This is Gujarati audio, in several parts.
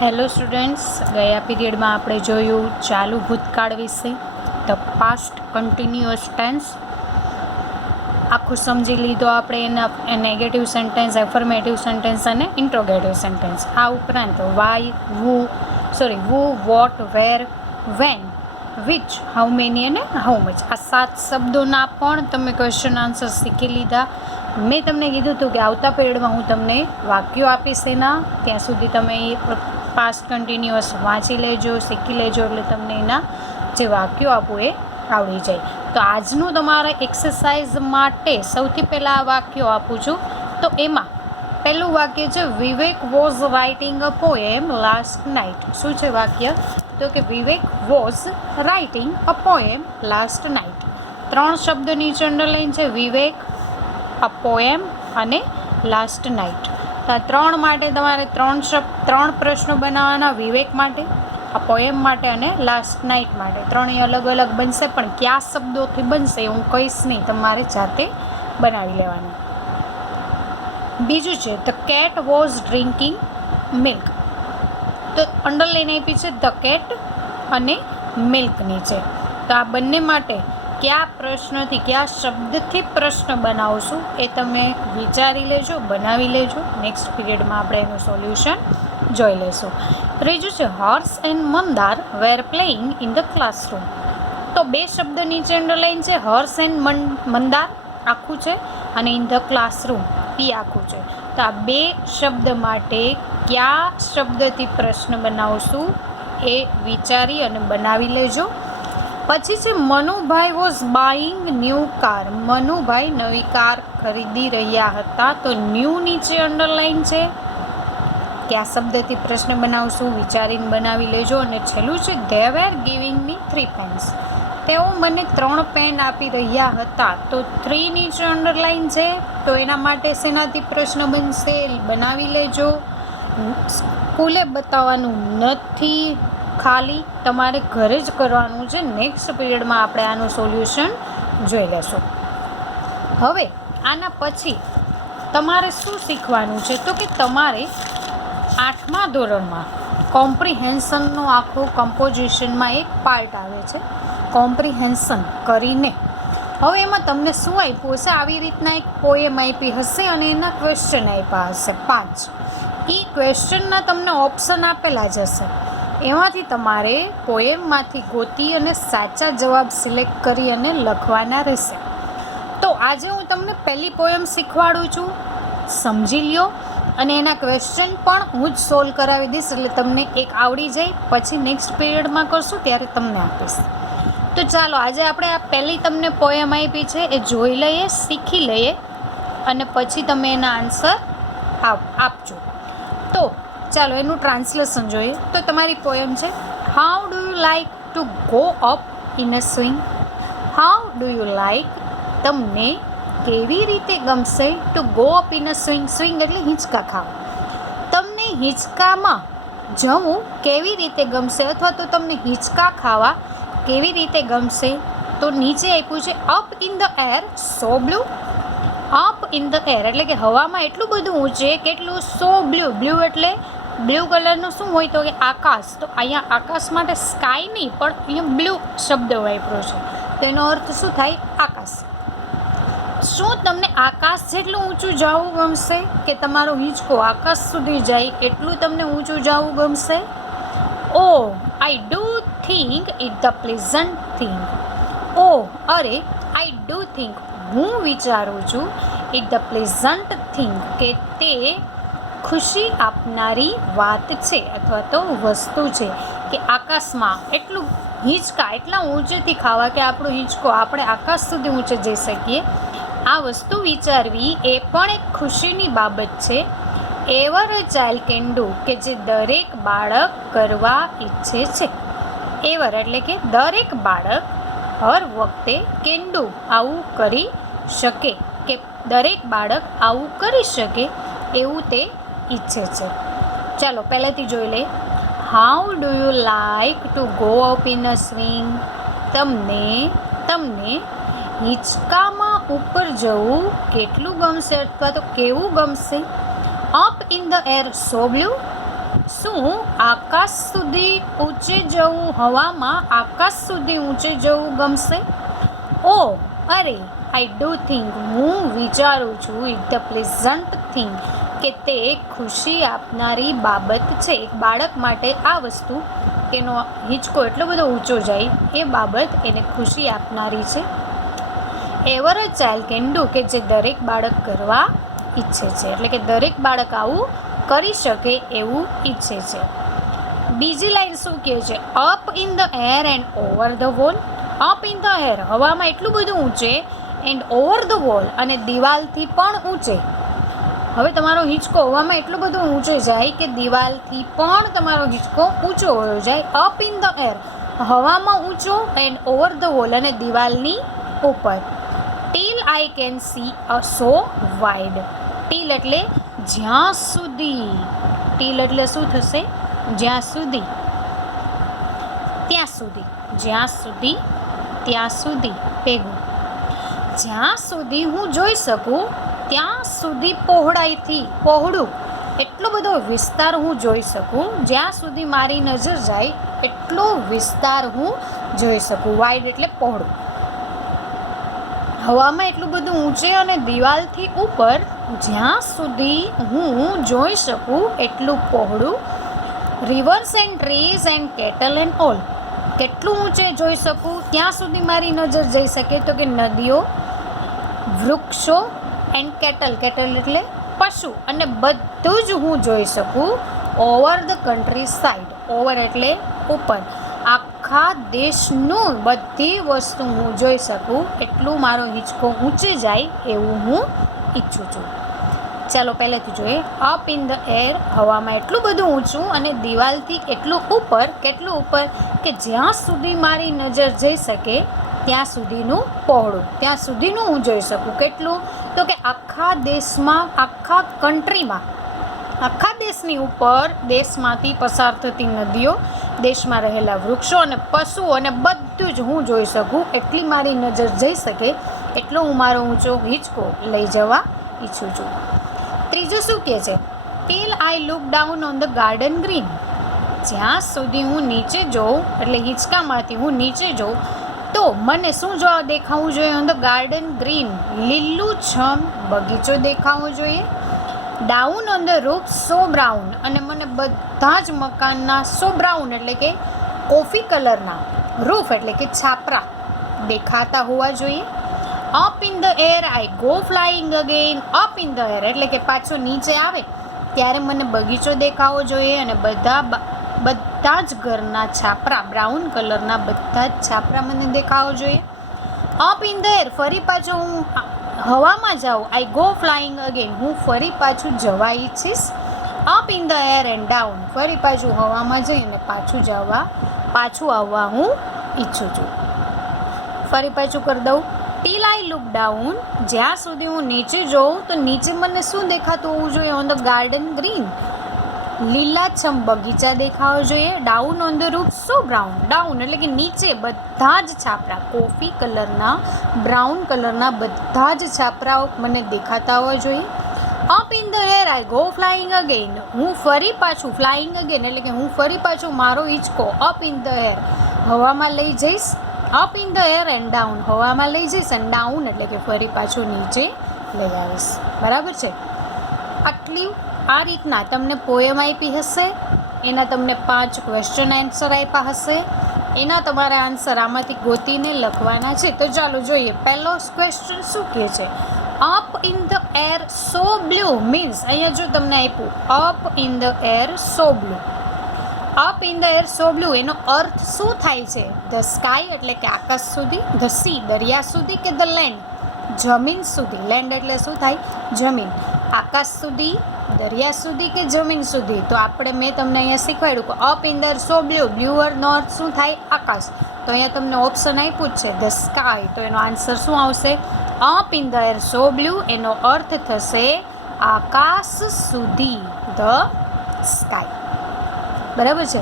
હેલો સ્ટુડન્ટ્સ, ગયા પીરિયડમાં આપણે જોયું ચાલુ ભૂતકાળ વિશે, ધ પાસ્ટ કન્ટિન્યુઅસ ટેન્સ. આખું સમજી લીધો આપણે એના નેગેટિવ સેન્ટેન્સ, એફર્મેટિવ સેન્ટેન્સ અને ઇન્ટ્રોગેટિવ સેન્ટેન્સ. આ ઉપરાંત why, who, what, where, when, which, how many અને હાઉ મચ. આ 7 શબ્દોના પણ તમે ક્વેશ્ચન આન્સર શીખી લીધા. મેં તમને કીધું હતું કે આવતા પીરિયડમાં હું તમને વાક્યો આપીશ એના, ત્યાં સુધી તમે પાસ્ટ કન્ટિન્યુઅસ વાંચી લેજો, શીખી લેજો, એટલે તમને એના જે વાક્યો આપું એ આવડી જાય. તો આજનું તમારા એક્સરસાઇઝ માટે સૌથી પહેલાં આ વાક્યો આપું છું. તો એમાં પહેલું વાક્ય છે, Vivek was writing a poem last night. શું છે વાક્ય? તો કે Vivek was writing a poem last night. 3 શબ્દ નીચે અંડરલાઈન છે, વિવેક, અ પોએમ અને લાસ્ટ નાઇટ. તો આ 3 માટે તમારે 3 પ્રશ્નો બનાવવાના, વિવેક માટે, આ પોએમ માટે અને લાસ્ટ નાઇટ માટે. 3 અલગ અલગ બનશે, પણ કયા શબ્દોથી બનશે હું કહીશ નહીં, તમારે જાતે બનાવી લેવાનું. બીજું છે, the cat was drinking milk. તો અંડરલાઈન આપી છે ધ કેટ અને મિલ્કની છે. તો આ બંને માટે કયા પ્રશ્નથી, કયા શબ્દથી પ્રશ્ન બનાવશું એ તમે વિચારી લેજો, બનાવી લેજો. નેક્સ્ટ પીરિયડમાં આપણે એનું સોલ્યુશન જોઈ લેશું. ત્રીજું છે, Harsh and Mandar were playing in the classroom. તો 2 શબ્દ નીચે અંડરલાઈન છે, હર્ષ એન્ડ મંદાર આખું છે અને ઇન ધ ક્લાસરૂમ એ આખું છે. તો આ 2 શબ્દ માટે કયા શબ્દથી પ્રશ્ન બનાવશું એ વિચારી અને બનાવી લેજો. પછી છે, Manubhai was buying new car. Manubhai નવી કાર ખરીદી રહ્યા હતા. તો ન્યૂ નીચે અંડરલાઈન છે, કયા શબ્દથી પ્રશ્ન બનાવશું વિચારીને બનાવી લેજો. અને છેલ્લું છે, they were giving me 3 pence. તેઓ મને 3 પેન આપી રહ્યા હતા. તો 3 નીચે અંડરલાઈન છે, તો એના માટે શેનાથી પ્રશ્ન બનશે બનાવી લેજો. સ્કૂલે બતાવવાનું નથી, ખાલી તમારે ઘરે જ કરવાનું છે. નેક્સ્ટ પીરિયડમાં આપણે આનું સોલ્યુશન જોઈ લેશું. હવે આના પછી તમારે શું શીખવાનું છે? તો કે તમારે 8મા ધોરણમાં કોમ્પ્રિહેન્શનનો આખો કમ્પોઝિશનમાં એક પાર્ટ આવે છે, કોમ્પ્રિહેન્શન કરીને. હવે એમાં તમને શું આપ્યું હશે? આવી રીતના એક પોએમ આપી હશે અને એના ક્વેશ્ચન આપ્યા હશે 5. એ ક્વેશ્ચનના તમને ઓપ્શન આપેલા જ હશે. એમાંથી તમારે પોએમમાંથી ગોતી અને સાચા જવાબ સિલેક્ટ કરી અને લખવાના રહેશે. તો આજે હું તમને પહેલી પોએમ શીખવાડું છું, સમજી લ્યો. અને એના ક્વેશ્ચન પણ હું જ સોલ્વ કરાવી દઈશ, એટલે તમને એક આવડી જાય. પછી નેક્સ્ટ પીરિયડમાં કરશું ત્યારે તમને આપીશ. તો ચાલો આજે આપણે આ પહેલી તમને પોએમ આપી છે એ જોઈ લઈએ, શીખી લઈએ અને પછી તમે એના આન્સર આપજો. તો ચાલો એનું ટ્રાન્સલેશન જોઈએ. તો તમારી પોએમ છે, how do you like to go up in a swing. How do you like, તમને કેવી રીતે ગમશે, to go up in a swing. Swing એટલે હિંચકા ખાવા. તમને હિંચકામાં જવું કેવી રીતે ગમશે, અથવા તો તમને હિંચકા ખાવા કેવી રીતે ગમશે. તો નીચે આપ્યું છે, up in the air so blue. Up in the air એટલે કે હવામાં એટલું બધું ઊંચે, કેટલું? સો બ્લુ. બ્લુ એટલે બ્લુ કલરનું શું હોય? તો કે આકાશ. તો અહીંયા આકાશ માટે સ્કાય નહીં, પણ અહીંયા બ્લુ શબ્દ વાપર્યો છે. તેનો અર્થ શું થાય? આકાશ. શું તમને આકાશ જેટલું ઊંચું જવું ગમશે, કે તમારો હિંચકો આકાશ સુધી જાય એટલું તમને ઊંચું જવું ગમશે? Oh I do think it the pleasant thing. Oh અરે, આઈ ડુ થિંક હું વિચારું છું, ઇટ ધ પ્લેઝન્ટ થિંગ કે તે ખુશી આપનારી વાત છે અથવા તો વસ્તુ છે, કે આકાશમાં એટલું હિંચકા એટલા ઊંચેથી ખાવા કે આપણો હિંચકો આપણે આકાશ સુધી ઊંચે જઈ શકીએ. આ વસ્તુ વિચારવી એ પણ એક ખુશીની બાબત છે. Ever a child can do, કે જે દરેક બાળક કરવા ઈચ્છે છે. એવર એટલે કે દરેક બાળક, હર વખતે, કેન ડુ આવું કરી શકે, કે દરેક બાળક આવું કરી શકે એવું તે ઈચ્છે છે. ચાલો પહેલાંથી જોઈ લે. How do you like to go up in a swing. તમને હિંચકામાં ઉપર જવું કેટલું ગમશે અથવા તો કેવું ગમશે. Up in the air so blue. શું આકાશ સુધી ઊંચે જવું, હવામાં આકાશ સુધી ઊંચે જવું ગમશે? ઓ અરે, આઈ ડુ થિંક, હું વિચારું છું, ઇટ ધ પ્લેઝન્ટ થિંગ, કે તે ખુશી આપનારી બાબત છે. એક બાળક માટે આ વસ્તુ કે એનો હિંચકો એટલો બધો ઊંચો જાય એ બાબત એને ખુશી આપનારી છે. Ever a child can do, કે જે દરેક બાળક કરવા ઈચ્છે છે, એટલે કે દરેક બાળક આવું કરી શકે એવું ઈચ્છે છે. બીજી લાઈન શું કહે છે? Up in the air and over the wall. Up in the air, હવામાં એટલું બધું ઊંચે, એન્ડ ઓવર ધ વોલ, અને દિવાલથી પણ ઊંચે. હવે તમારો હિંચકો હવામાં એટલું બધું ઊંચે જાય કે દિવાલથી પણ તમારો હિંચકો ઊંચો હોયો જાય. અપ ઇન ધ એર, હવામાં ઊંચો, એન્ડ ઓવર ધ વોલ, અને દિવાલની ઉપર. Till I can see a so wide. Till એટલે જ્યાં સુધી. ટીલ એટલે શું થશે? જ્યાં સુધી, ત્યાં સુધી, જ્યાં સુધી, ત્યાં સુધી ભેગું. જ્યાં સુધી હું જોઈ શકું ત્યાં સુધી પહોળાઈથી, પહોળું, એટલો બધો વિસ્તાર હું જોઈ શકું. જ્યાં સુધી મારી નજર જાય એટલો વિસ્તાર હું જોઈ શકું. વાઇડ એટલે પહોળું. હવામાં એટલું બધું ઊંચે અને દિવાલથી ઉપર, જ્યાં સુધી હું જોઈ શકું એટલું પહોળું. Rivers and trees and cattle and all. કેટલું ઊંચે જોઈ શકું, ત્યાં સુધી મારી નજર જઈ શકે, તો કે નદીઓ, વૃક્ષો, એન્ડ કેટલ, કેટલ એટલે પશુ, અને બધું જ હું જોઈ શકું. Over the country side. Over એટલે ઉપર. આખા દેશનું બધી વસ્તુ હું જોઈ શકું એટલું મારો હિંચકો ઊંચે જાય એવું હું ઈચ્છું છું. ચાલો પહેલેથી જોઈએ. અપ ઇન ધ એર, હવામાં એટલું બધું ઊંચું અને દિવાલથી એટલું ઉપર. કેટલું ઉપર? કે જ્યાં સુધી મારી નજર જઈ શકે ત્યાં સુધીનું પહોળું, ત્યાં સુધીનું હું જોઈ શકું. કેટલું? તો કે આખા દેશમાં, આખા કન્ટ્રીમાં, આખા દેશની ઉપર, દેશમાંથી પસાર થતી નદીઓ, દેશમાં રહેલા વૃક્ષો અને પશુઓ, અને બધું જ હું જોઈ શકું એટલી મારી નજર જઈ શકે એટલો હું મારો ઊંચો હિંચકો લઈ જવા ઈચ્છું છું. ત્રીજું શું કહે છે? Till I look down on the garden green. જ્યાં સુધી હું નીચે જોઉં, એટલે હિંચકામાંથી હું નીચે જોઉં તો મને શું જોવા દેખાવું જોઈએ? ઓન ધ ગાર્ડન ગ્રીન, લીલુંછમ બગીચો દેખાવો જોઈએ. Down on the roof so brown, અને મને બધા જ મકાનના, સો બ્રાઉન એટલે કે કોફી કલરના, રૂફ એટલે કે છાપરા દેખાતા હોવા જોઈએ. Up in the air I go flying again. Up in the air એટલે કે પાછો નીચે આવે ત્યારે મને બગીચો દેખાવો જોઈએ, અને બધા જ ઘરના છાપરા, બ્રાઉન કલરના બધા જ છાપરા મને દેખાવો જોઈએ. અપ ઇન ધ એર, ફરી પાછો હું હવામાં જાઉં. આઈ ગો ફ્લાઇંગ અગેન, હું ફરી પાછું જવા ઈચ્છીશ. Up in the air and down, ફરી પાછું હવામાં જઈને પાછું આવવા હું ઈચ્છું છું. ફરી પાછું કરી દઉં. ટીલ આઈ લુક ડાઉન, જ્યાં સુધી હું નીચે જોઉં તો નીચે મને શું દેખાતું હોવું જોઈએ? ઓન ધ ગાર્ડન ગ્રીન, લીલાછમ બગીચા દેખાવો જોઈએ. Down on the roof so brown. Down એટલે કે નીચે બધા જ છાપરા, કોફી કલરના, બ્રાઉન કલરના બધા જ છાપરાઓ મને દેખાતા હોવા જોઈએ. Up in the air I go flying again, હું ફરી પાછું, ફ્લાઇંગ અગેન એટલે કે હું ફરી પાછું મારો હિંચકો અપ ઇન ધ એર, હવામાં લઈ જઈશ. Up in the air and down, હવામાં લઈ જઈશ, અને ડાઉન એટલે કે ફરી પાછું નીચે લઈ આવીશ. બરાબર છે? આટલી આ રીતના તમને પોએમ આપી હશે, એના તમને 5 ક્વેશ્ચન આન્સર આપ્યા હશે, એના તમારા આન્સર આમાંથી ગોતીને લખવાના છે. તો ચાલો જોઈએ. પહેલો ક્વેશ્ચન શું કહે છે? Up in the air so blue means, અહીંયા જો તમને આપ્યું up in the air so blue, up in the air so blue, એનો અર્થ શું થાય છે? ધ સ્કાય એટલે કે આકાશ સુધી, ધ સી દરિયા સુધી, કે ધ લેન્ડ જમીન સુધી. લેન્ડ એટલે શું થાય? જમીન. આકાશ સુધી, દરિયા સુધી, કે જમીન સુધી? તો મેં તમને અહીંયા શીખવાડ્યું કે up in the air so blue, blue નો અર્થ શું થાય? આકાશ. તો અહીંયા તમને ઓપ્શન આપ્યું જ છે ધ સ્કાય, તો એનો આન્સર શું આવશે? Up in the air so blue, એનો અર્થ થશે આકાશ સુધી, ધ સ્કાય. બરાબર છે?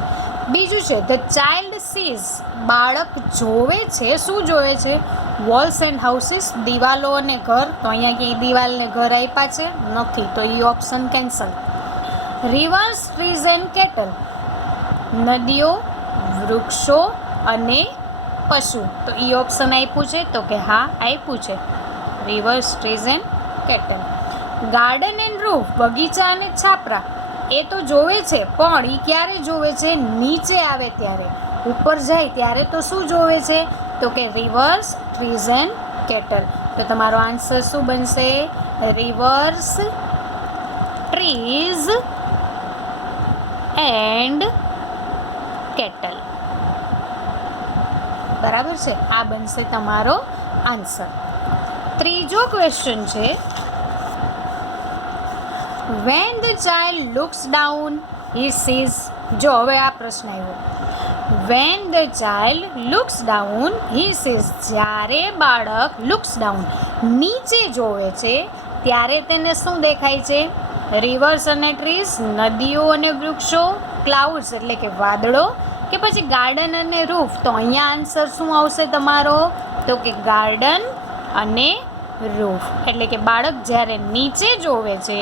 બીજું છે ધ ચાઇલ્ડ સીઝ, બાળક જોવે છે. શું જોવે છે? વોલ્સ એન્ડ હાઉસીસ, દિવાલો અને ઘર. તો અહીંયા કે દિવાલ ને ઘર આપ્યા છે નથી, તો એ option cancel. Rivers, trees and cattle. નદીઓ, વૃક્ષો અને પશુ. તો એ ઓપ્શન આપ્યું છે તો કે હા આપ્યું છે, rivers, trees and cattle. Garden and roof, બગીચા અને છાપરા. એ તો જોવે છે, પણ એ ક્યારે જોવે છે? નીચે આવે ત્યારે. ઉપર જાય ત્યારે તો શું જોવે છે? તો કે રિવર્સ, ટ્રીઝ એન્ડ કેટલ. તો તમારો આન્સર શું બનશે? Rivers, trees and cattle. બરાબર છે, આ બનશે તમારો આન્સર. ત્રીજો ક્વેશ્ચન છે, when the child looks down he sees. જો હવે આ પ્રશ્ન આવ્યો, when the child looks down he sees. જ્યારે બાળક લુક્સ ડાઉન, નીચે જોવે છે, ત્યારે તેને શું દેખાય છે? રિવર્સ અને ટ્રીઝ, નદીઓ અને વૃક્ષો, ક્લાઉડ્સ એટલે કે વાદળો, કે પછી ગાર્ડન અને રૂફ. તો અહીંયા આન્સર શું આવશે તમારો? તો કે ગાર્ડન અને રૂફ. એટલે કે બાળક જ્યારે નીચે જોવે છે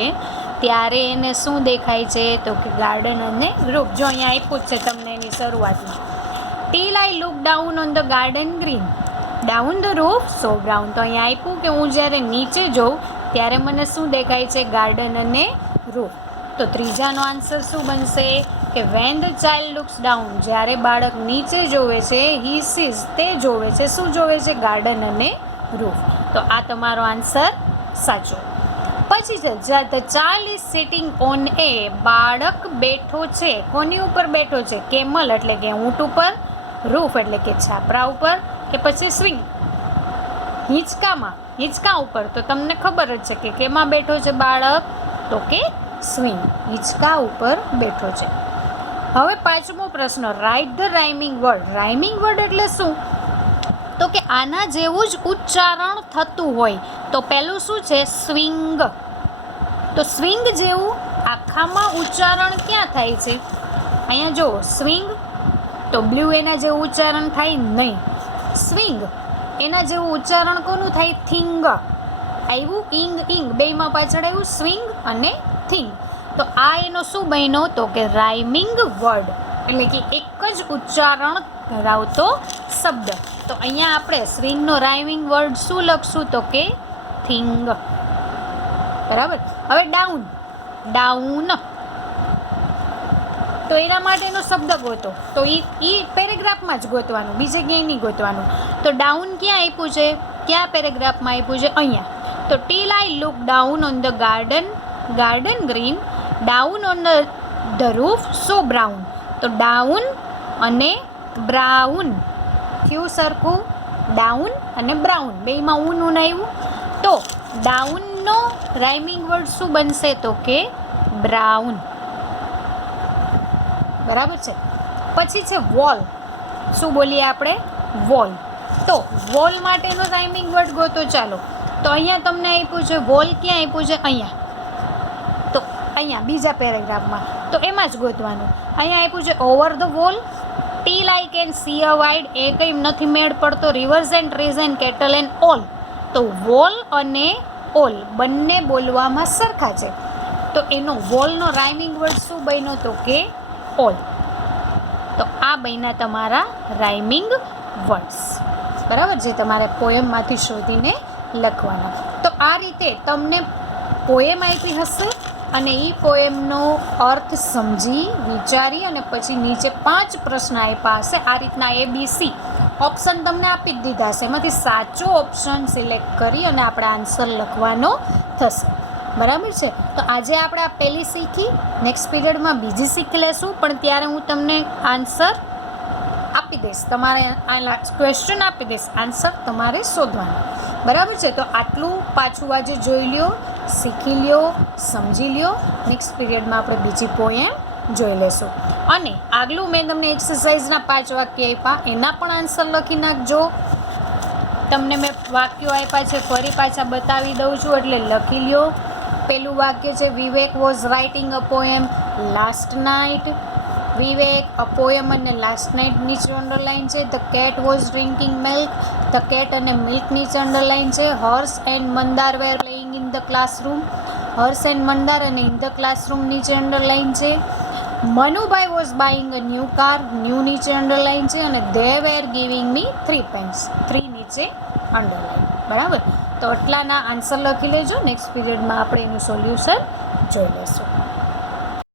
ત્યારે એને શું દેખાય છે? તો કે ગાર્ડન અને રૂફ. જો અહીંયા આપ્યું જ છે તમને એની શરૂઆતમાં, till I look down on the garden green, down the roof so brown. તો અહીંયા આપ્યું કે હું જ્યારે નીચે જોઉં ત્યારે મને શું દેખાય છે? ગાર્ડન અને રૂફ. તો ત્રીજાનો આન્સર શું બનશે? કે van the child looks down, જ્યારે બાળક નીચે જોવે છે, હી સીઝ તે જોવે છે, શું જોવે છે? ગાર્ડન અને રૂફ. તો આ તમારો આન્સર સાચો. પછી છે the child is sitting on a, બાળક બેઠો છે, કોની ઉપર બેઠો છે? કેમલ એટલે કે ઊંટ ઉપર, રૂફ એટલે કે છાપરા ઉપર, કે પછી સ્વિંગ હિંચકામાં, હિંચકા ઉપર. તો તમને ખબર જ છે કે કેમાં બેઠો છે બાળક? તો કે સ્વિંગ, હિંચકા ઉપર બેઠો છે. હવે પાંચમો પ્રશ્ન, write the rhyming word. Rhyming word એટલે શું? તો કે આના જેવું જ ઉચ્ચારણ થતું હોય. તો પહેલું શું છે? સ્વિંગ. તો સ્વિંગ જેવું આખામાં ઉચ્ચારણ ક્યાં થાય છે? અહીંયા જો સ્વિંગ, તો બ્લુ એના જેવું ઉચ્ચારણ થાય નહીં. સ્વિંગ એના જેવું ઉચ્ચારણ કોનું થાય? થિંગ. આવ્યું ઇંગ ઇંગ, બેયમાં પાછળ આવ્યું સ્વિંગ અને થિંગ. તો આ એનો શું બન્યો? તો કે રાઇમિંગ વર્ડ, એટલે કે એક જ ઉચ્ચારણ ધરાવતો શબ્દ. તો અહીંયા આપણે સ્વિંગનો રાઇમિંગ વર્ડ શું લખશું? તો કે થિંગ. બરાબર. હવે ડાઉન, ડાઉન, તો એના માટેનો શબ્દ ગોતો. તો એ પેરેગ્રાફમાં જ ગોતવાનું, બીજે ક્યાંય નહીં ગોતવાનું. તો ડાઉન ક્યાં આપ્યું છે? ક્યાં પેરેગ્રાફમાં આપ્યું છે? અહીંયા. તો till I look down on the garden green, down on the roof so brown. તો ડાઉન અને બ્રાઉન થયું સરખું, ડાઉન અને બ્રાઉન બેયમાં ઊન આવ્યું. તો ડાઉનનો રાઇમિંગ વર્ડ શું બનશે? તો કે બ્રાઉન. બરાબર છે. પછી છે વોલ. શું બોલીએ આપણે? વોલ. તો વોલ માટેનો રાઇમિંગ વર્ડ ગોતો. ચાલો, તો અહીંયા તમને આપ્યું છે વોલ. ક્યાં આપ્યું છે? અહીંયા. તો અહીંયા બીજા પેરેગ્રાફમાં, તો એમાં જ ગોતવાનું. અહીંયા આપ્યું છે over the wall, till I can see a wide. એ કંઈ નથી મેળ પડતો. Rivers and trees and cattle and all. તો વોલ અને ઓલ બંને બોલવામાં સરખા છે. તો એનો વોલનો રાઇમિંગ વર્ડ શું બન્યો? તો કે ઓલ. તો આ બન્યા તમારા રાઇમિંગ વર્ડ્સ. બરાબર, જે તમારે પોએમમાંથી શોધીને લખવાના. તો આ રીતે તમને પોએમ આપી હશે અને એ પોએમનો અર્થ સમજી વિચારી અને પછી નીચે 5 પ્રશ્ન આપ્યા હશે. આ રીતના ABC ઓપ્શન તમને આપી જ દીધા હશે. એમાંથી સાચો ઓપ્શન સિલેક્ટ કરી અને આપણે આન્સર લખવાનો થશે. બરાબર છે. તો આજે આપણે આ પહેલી શીખી, નેક્સ્ટ પીરિયડમાં બીજી શીખી લેશું, પણ ત્યારે હું તમને આન્સર આપી દઈશ. તમારે આ ક્વેશ્ચન આપી દઈશ, આન્સર તમારે શોધવાનો. બરાબર છે. તો આટલું પાછું આજે જોઈ લ્યો, શીખી લ્યો, સમજી લ્યો. નેક્સ્ટ પીરિયડમાં આપણે બીજી પોએમ જોઈ લેશું. અને આગલું મેં તમને એક્સરસાઇઝના 5 વાક્ય આપ્યા, એના પણ આન્સર લખી નાખજો. તમને મેં વાક્યો આપ્યા છે, ફરી પાછા બતાવી દઉં છું, એટલે લખી લ્યો. પહેલું વાક્ય છે, Vivek was writing a poem last night. Vivek, a poem અને લાસ્ટ નાઇટ નીચે અંડરલાઇન છે. The cat was drinking milk. The cat અને મિલ્ક નીચે અંડરલાઇન છે. Harsh and Mandar were playing in the classroom. Harsh and Mandar અને ઇન ધ ક્લાસરૂમ નીચે અંડરલાઇન છે. Manubhai was buying a new car, new નીચે અંડરલાઇન છે. અને they were giving me 3 pens, 3 નીચે અંડરલાઇન. બરાબર. તો આટલાના આન્સર લખી લેજો. નેક્સ્ટ પીરિયડમાં આપણે એનું સોલ્યુશન જોઈ લઈશું.